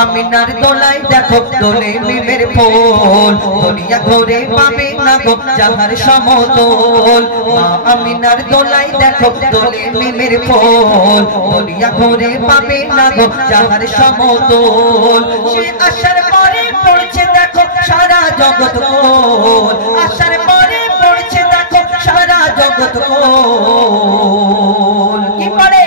আমিনার দোলায় দেখো দোলে মিমের ফুল দুনিয়া ঘুরে পাবে না গো যাহার সমতল মা আমিনার দোলায় দেখো দোলে মিমের ফুল দুনিয়া ঘুরে পাবে না গো যাহার সমতল সে আসার পরে পড়ছে দেখো সারা জগৎ গোল আসার পরে পড়ছে দেখো সারা জগৎ গোল কি পড়ে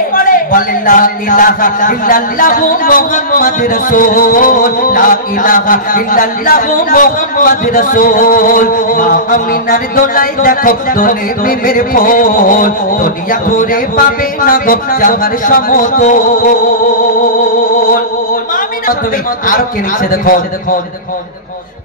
বলে লা ইলাহা ইল্লাল্লাহু মুহাম্মাদুর রাসূল লা ইলাহা ইল্লাল্লাহু মুহাম্মাদুর রাসূল মা আমিনার দোলায় দেখো দোলে মিমের ফুল দুনিয়া ঘুরে পাবে না গো যাহার সমতল মা আমিনার তুমি আর কি লিখছে দেখো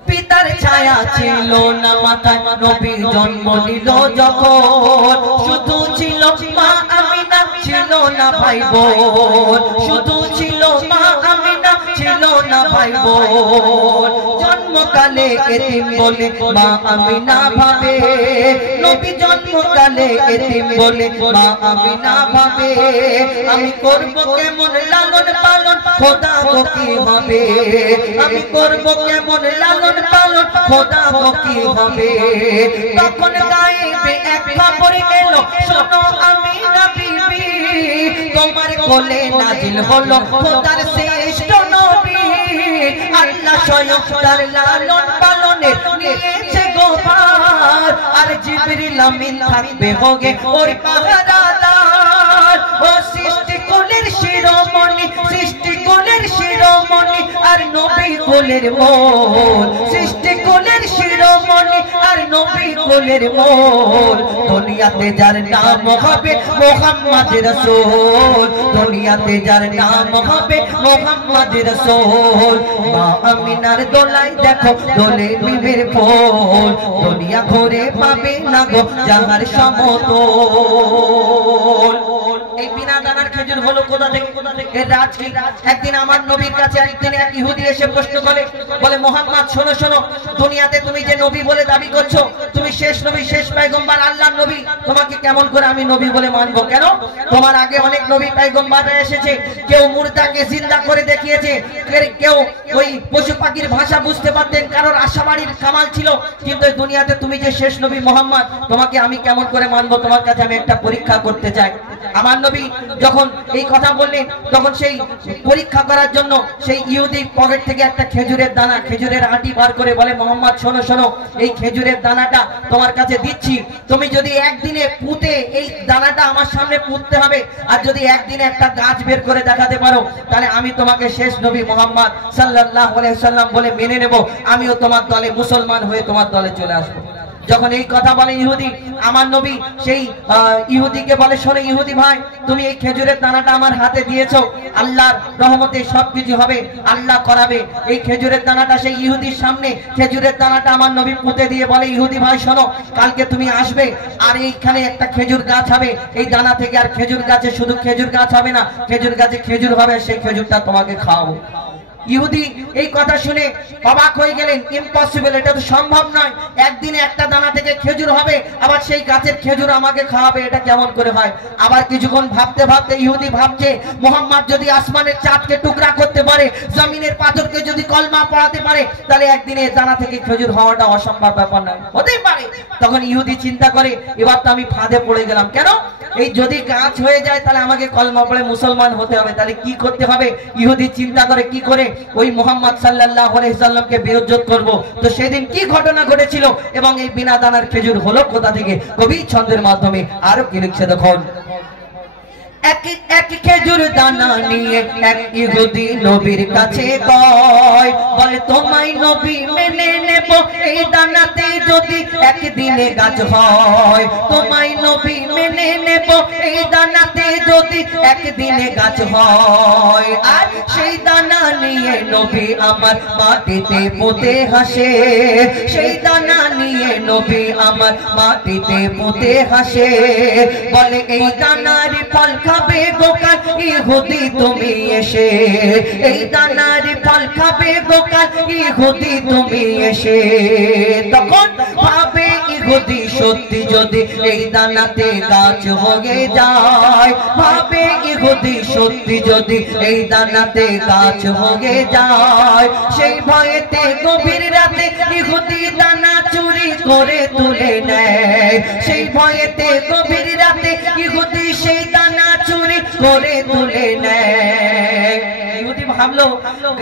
পিতার ছায়া ছিল না মাথায় নবী জন্ম নিল যখন শুধু ছিল মা আমিনা ছিল না ভাই বোন শুধু ছিল মা আমিনা ছিল না ভাই বোন জন্মকালে এতিম বলে মা আমিনা ভাবে নবী জন্মকালে এতিম বলে মা আমিনা ভাবে আমি করব কেমন লালন পালন খোদা গো কি হবে আমি করব কেমন লালন পালন খোদা গো কি হবে তখন গায়েবে এক খবর এলো শোনো আমিনা বিবি তোমার কোলে নাজিল হলো খোদার শ্রেষ্ঠ নবী আল্লাহ স্বয়ং তার লালন পালনে নিয়েছে গোপাল আর জিবরিল আমিন থাকবে হোগে ওর পাহারাদার ও সৃষ্টি কোলের শিরোমণি সৃষ্টি কোলের শিরোমণি আর নবী কোলের মন সৃষ্টি কোলের শিরোমণি আর নবী কোলের মন দুনিয়াতে যার নাম হবে মুহাম্মদ রাসূল দুনিয়াতে যার নাম হবে মুহাম্মদ রাসূল মা আমিনার দোলায় দেখো দোলে মিমের ফুল দুনিয়া ঘুরে পাবে না গো যাহার সমতল এই বিনা দানার খেজুর হলো কোথা থেকে রাজ কি একদিন আমার নবীর কাছে একদিন এক ইহুদি এসে প্রশ্ন করে বলে মুহাম্মদ শোনো শোনো দুনিয়াতে তুমি যে নবী বলে দাবি করছো তুমি শেষ নবী শেষ পয়গম্বর আল্লাহর নবী তোমাকে কেমন করে আমি নবী বলে মানবো কেন তোমার আগে অনেক নবী পয়গম্বররা এসেছে কেউ মুর্দাকে জিন্দা করে দেখিয়েছে কেউ ওই পশু পাখির ভাষা বুঝতে পারতেন কারোর আশাবাড়ির কামাল ছিল কিন্তু দুনিয়াতে তুমি যে শেষ নবী মুহাম্মদ তোমাকে আমি কেমন করে মানবো তোমার কাছে আমি একটা পরীক্ষা করতে চাই আমার নবী যখন এই কথা বললেন তখন সেই পরীক্ষা করার জন্য সেই ইহুদি পকেট থেকে একটা খেজুরের দানা খেজুরের আটি বার করে বলে মুহাম্মদ শোনো শোনো এই খেজুরের দানাটা তোমার কাছে দিচ্ছি তুমি যদি একদিনে পুঁতে এই দানাটা আমার সামনে পুঁততে হবে আর যদি একদিনে একটা গাছ বের করে দেখাতে পারো তাহলে আমি তোমাকে শেষ নবী মুহাম্মদ সাল্লাল্লাহু আলাইহি ওয়াসাল্লাম বলে মেনে নেব আমিও তোমার দলে মুসলমান হয়ে তোমার দলে চলে আসবো যখন এই কথা বলে ইহুদি আমার নবী সেই ইহুদিকে বলে শোনো ইহুদি ভাই তুমি এই খেজুরের দানাটা আমার হাতে দিয়েছো আল্লাহর রহমতে সবকিছু হবে আল্লাহ করাবে এই খেজুরের দানাটা সেই ইহুদির সামনে খেজুরের দানাটা আমার নবী পুঁতে দিয়ে বলে ইহুদি ভাই শোনো কালকে তুমি আসবে আর এইখানে একটা খেজুর গাছ হবে এই দানা থেকে আর খেজুর গাছে শুধু খেজুর গাছ হবে না খেজুর গাছে খেজুর হবে সেই খেজুরটা তোমাকে খাওয়াবো ইহুদি এই কথা শুনে অবাক হয়ে গেলেন ইম্পসিবল এটা তো সম্ভব নয় একদিনে একটা দানা থেকে খেজুর হবে আবার সেই গাছের খেজুর আমাকে খাওয়াবে এটা কেমন করে হয় আবার কিছুক্ষণ ভাবতে ভাবতে ইহুদি ভাবছে মুহাম্মদ যদি আসমানের চাঁদকে টুকরা করতে পারে জমিনের পাথরকে যদি কলমা পড়াতে পারে তাহলে একদিনে দানা থেকে খেজুর হওয়াটা অসম্ভব ব্যাপার নয় হতেই পারে তখন ইহুদি চিন্তা করে এবার তো আমি ফাঁদে পড়ে গেলাম কেন এই যদি গাছ হয়ে যায় তাহলে আমাকে কলমা পড়ে মুসলমান হতে হবে তাহলে কি করতে হবে ইহুদি চিন্তা করে কি করে ওই মুহাম্মদ সাল্লাল্লাহু আলাইহি সাল্লামকে বেইজ্জত করব তো সেদিন কি ঘটনা ঘটেছিল এবং এই বিনা দানার খেজুর হলো কোথা থেকে কবি ছন্দের মাধ্যমে আরো কি লিখছে দেখুন এক খেজুর দানা নিয়ে এক ইহুদি নবীর কাছে কয় বলে তোমায় নবী মেনে নেব এই দানাতে যদি একদিনে গাছ হয় তোমায় নবী মেনে নেব এই দানাতে যদি একদিনে গাছ হয় আর সেই দানা নিয়ে নবী আমার মাটিতে পুঁতে হাসে সেই দানা নিয়ে নবী আমার মাটিতে পুঁতে হাসে বলে এই দানার ফল খাবে গোকাল ইহুদি তুমি এসে, এই দানার ফল খাবে গোকাল ইহুদি তুমি এসে। তখন ভাবে ইহুদি সত্যি যদি এই দানাতে গাছ হয়ে যায়, ভাবে ইহুদি সত্যি যদি এই দানাতে গাছ হয়ে যায়, সেই ভয়েতে গভীর রাতে ইহুদি দানা চুরি করে তুলে নেয়, সেই ভয়েতে গভীর রাতে ইহুদি সেই দানা চুরি করে তুলে নেয়। ইহুদি ভাবলো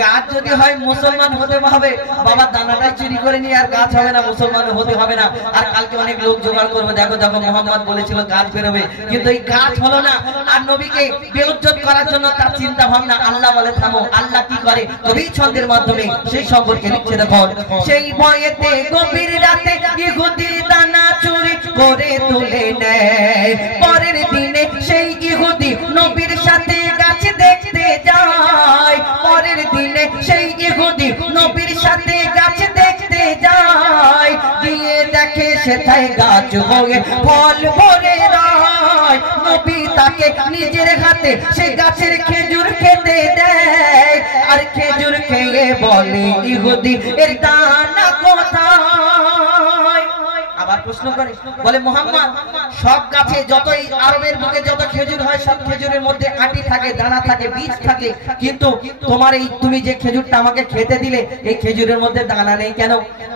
গাছ যদি হয় মুসলমান হতে হবে, বাবা দানাটা চুরি করে নিয়ে আর গাছ হবে না, মুসলমান হতে হবে না, আর কালকে অনেক লোক জোগাড় করবে, দেখো দেখো মোহাম্মদ বলেছিল গাছ বেরোবে, কিন্তু এই গাছ হলো না। আর নবীকে বেইজ্জত করার জন্য তার চিন্তা ভাবনা। আল্লাহ বলে থামো। আল্লাহ কি করে কবি ছন্দের মাধ্যমে সেই সম্পর্কে লিখছে দেখো, সেই ভয়েতে গভীর রাতে ইহুদি দানা চুরি করে তুলে নেয়, পরের দিনে সেই ইহুদি নবীর সাথে গাছ দেখতে যায়, পরের দিনে সেই ইহুদি নবীর সাথে গাছ দেখতে যায়, গিয়ে দেখে সেথায় গাছ হয়ে ফল ভরে রয়, নবী তাকে নিজের হাতে সেই গাছের খেজুর খেতে দেয়, আর খেজুর খেয়ে বলে ইহুদি এর দানা কোথায়? আবার প্রশ্ন করে বলে মুহাম্মদ সব গাছে যতই আরবের বুকে যত খেজুর হয় সব খেজুরের মধ্যে আটি থাকে, দানা থাকে, বীজ থাকে, কিন্তু তোমার এই তুমি যে খেজুরটা আমাকে খেতে দিলে এই খেজুরের মধ্যে দানা নেই কেন?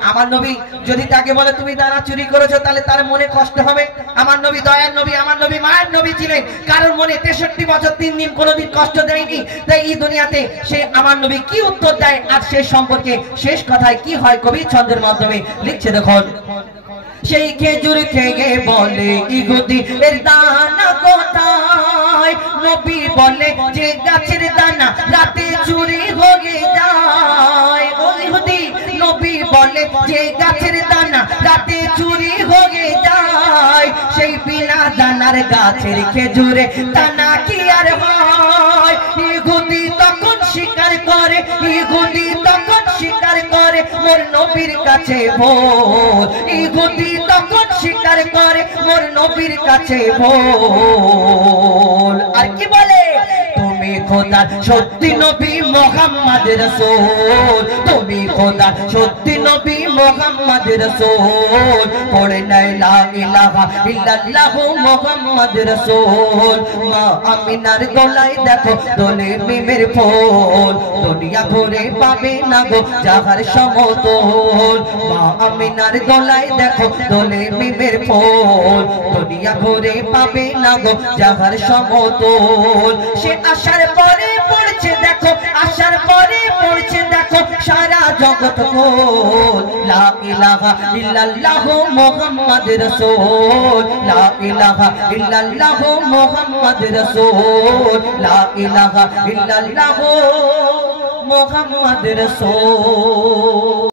আমার নবী যদি তাকে বলে তুমি দানা চুরি করেছো তাহলে তার মনে কষ্ট হবে। আমার নবী দয়ার নবী, আমার নবী মায়ের নবী ছিলেন, কারণ মনে 63 বছর 3 দিন কোনোদিন কষ্ট দেয়নি। তাই এই দুনিয়াতে সে আমার নবী কি উত্তর দেয় আর সে সম্পর্কে শেষ কথায় কি হয় কবি ছন্দের মাধ্যমে লিখছে দেখুন, সেই খেজুর খেয়ে বলে ইহুদি এর দানা কোথায়? নবী বলে যে গাছের দানা রাতে চুরি হয়ে যায়। ও ইহুদি নবী বলে যে গাছের দানা রাতে চুরি হয়ে যায়, সেই বিনা দানার গাছের খেজুরে দানা কি আর হয়? ইহুদি তখন স্বীকার করে, ইহুদি তখন স্বীকার করে মোর নবীর কাছে ভোল, ইহুদি তখন স্বীকার করে মোর নবীর কাছে ভোল। আর কি বলে তুমি খোদার সত্যি নবী মুহাম্মদ রাসূল, তুমি খোদার সত্যি নবী মুহাম্মদ রাসূল, পড়ে নাই লা ইলাহা ইল্লাল্লাহ মুহাম্মদ রাসূল। মা আমিনার গলায় দেখো দোলে মিমের ফুল, দুনিয়া ভরে পাবে না গো যাহার সমতল। মা আমিনার গলায় দেখো দোলে মিমের ফুল, দুনিয়া ভরে পাবে না গো যাহার সমতল। সে আসার পরে পড়ছে দেখো, আসার পরে পড়ছে দেখো সারা জগৎ গোল। লা ইলাহা ইল্লাল্লাহ মুহাম্মদ রাসূল, লা ইলাহা ইল্লাল্লাহ মুহাম্মদ রাসূল, লা ইলাহা ইল্লাল্লাহ মুহাম্মদ রাসূল।